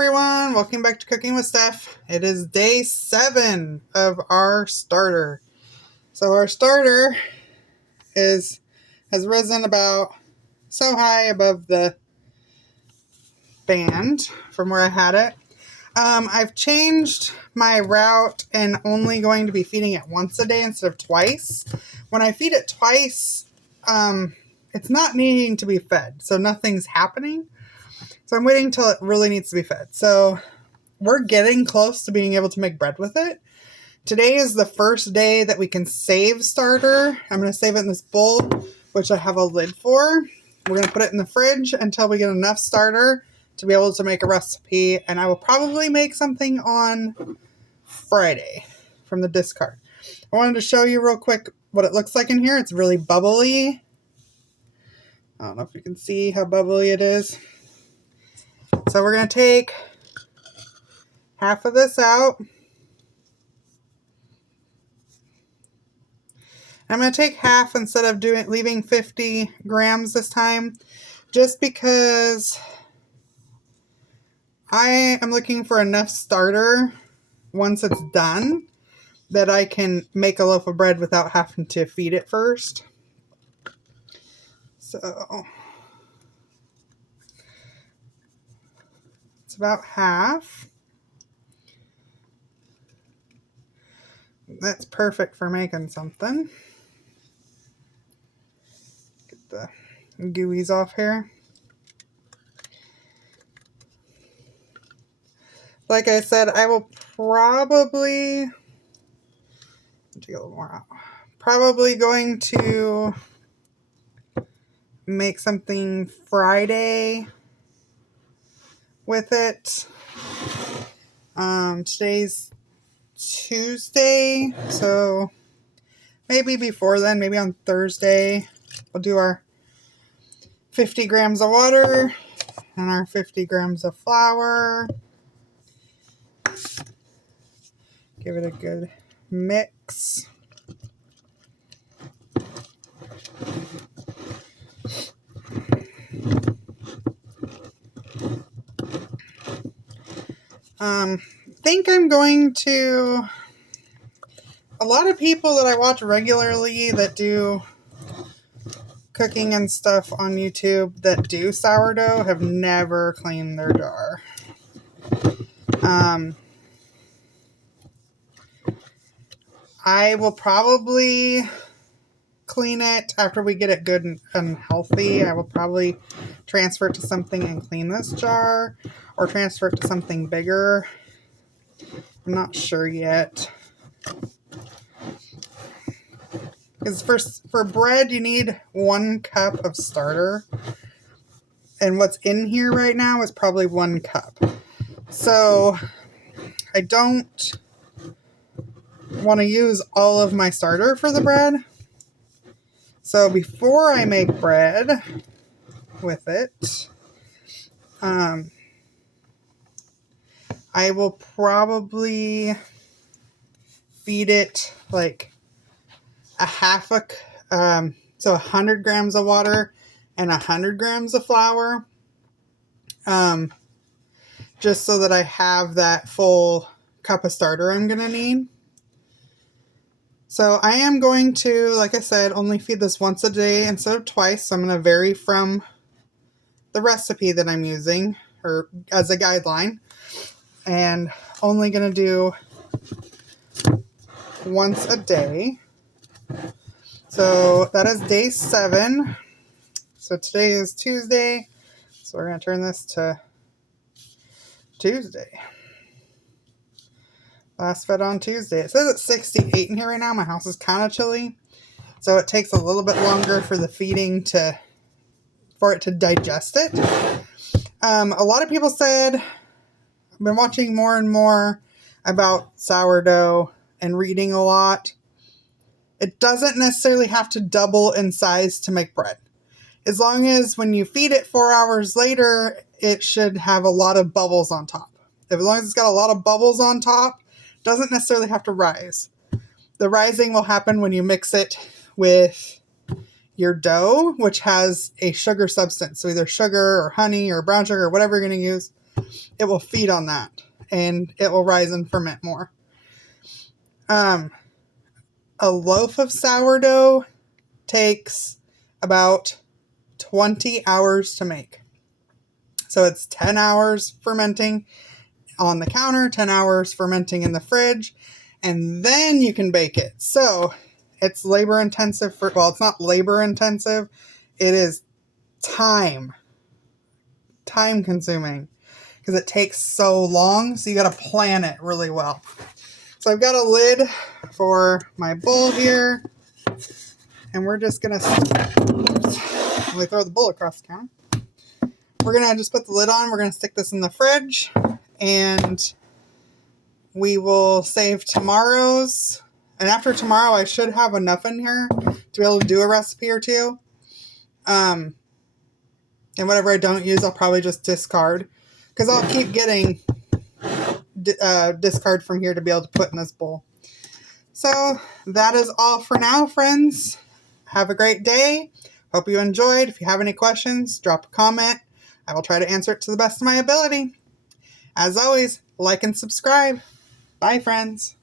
everyone, welcome back to Cooking with Steph. It is day 7 of our starter. So our starter has risen about so high above the band from where I had it. I've changed my route and only going to be feeding it once a day instead of twice. When I feed it twice, it's not needing to be fed, so nothing's happening. So I'm waiting till it really needs to be fed. So we're getting close to being able to make bread with it. Today is the first day that we can save starter. I'm going to save it in this bowl, which I have a lid for. We're going to put it in the fridge until we get enough starter to be able to make a recipe. And I will probably make something on Friday from the discard. I wanted to show you real quick what it looks like in here. It's really bubbly. I don't know if you can see how bubbly it is. So we're going to take half of this out. I'm going to take half instead of leaving 50 grams this time, just because I am looking for enough starter once it's done that I can make a loaf of bread without having to feed it first. So it's about half. That's perfect for making something. Get the gooeys off here. Like I said, I will probably take a little more out. Probably going to make something Friday with it. Today's Tuesday, so maybe before then, maybe on Thursday, we'll do our 50 grams of water and our 50 grams of flour. Give it a good mix. Think I'm going to, a lot of people that I watch regularly that do cooking and stuff on YouTube that do sourdough have never cleaned their jar. I will probably clean it after we get it good and healthy. I will probably transfer it to something and clean this jar, or transfer it to something bigger. I'm not sure yet. Because for bread, you need 1 cup of starter. And what's in here right now is probably 1 cup. So I don't want to use all of my starter for the bread. So before I make bread with it, I will probably feed it like so 100 grams of water and 100 grams of flour, just so that I have that full cup of starter I'm going to need. So I am going to, like I said, only feed this once a day instead of twice. So I'm going to vary from the recipe that I'm using, or as a guideline, and only going to do once a day. So that is day 7. So today is Tuesday. So we're going to turn this to Tuesday. Last fed on Tuesday. It says it's 68 in here right now. My house is kind of chilly, so it takes a little bit longer for the feeding for it to digest it. A lot of people said, I've been watching more and more about sourdough and reading a lot. It doesn't necessarily have to double in size to make bread. As long as when you feed it 4 hours later, it should have a lot of bubbles on top. As long as it's got a lot of bubbles on top, it doesn't necessarily have to rise. The rising will happen when you mix it with your dough, which has a sugar substance. So either sugar or honey or brown sugar or whatever you're going to use. it will feed on that and it will rise and ferment more. A loaf of sourdough takes about 20 hours to make. So it's 10 hours fermenting on the counter, 10 hours fermenting in the fridge, and then you can bake it. So it's labor intensive well, it's not labor intensive. It is time consuming because it takes so long. So you got to plan it really well. So I've got a lid for my bowl here, and we're just going to, let me throw the bowl across the counter. We're going to just put the lid on. We're going to stick this in the fridge, and we will save tomorrow's. And after tomorrow, I should have enough in here to be able to do a recipe or two. And whatever I don't use, I'll probably just discard, because I'll keep getting discard from here to be able to put in this bowl. So that is all for now, friends. Have a great day. Hope you enjoyed. If you have any questions, drop a comment. I will try to answer it to the best of my ability. As always, like and subscribe. Bye, friends.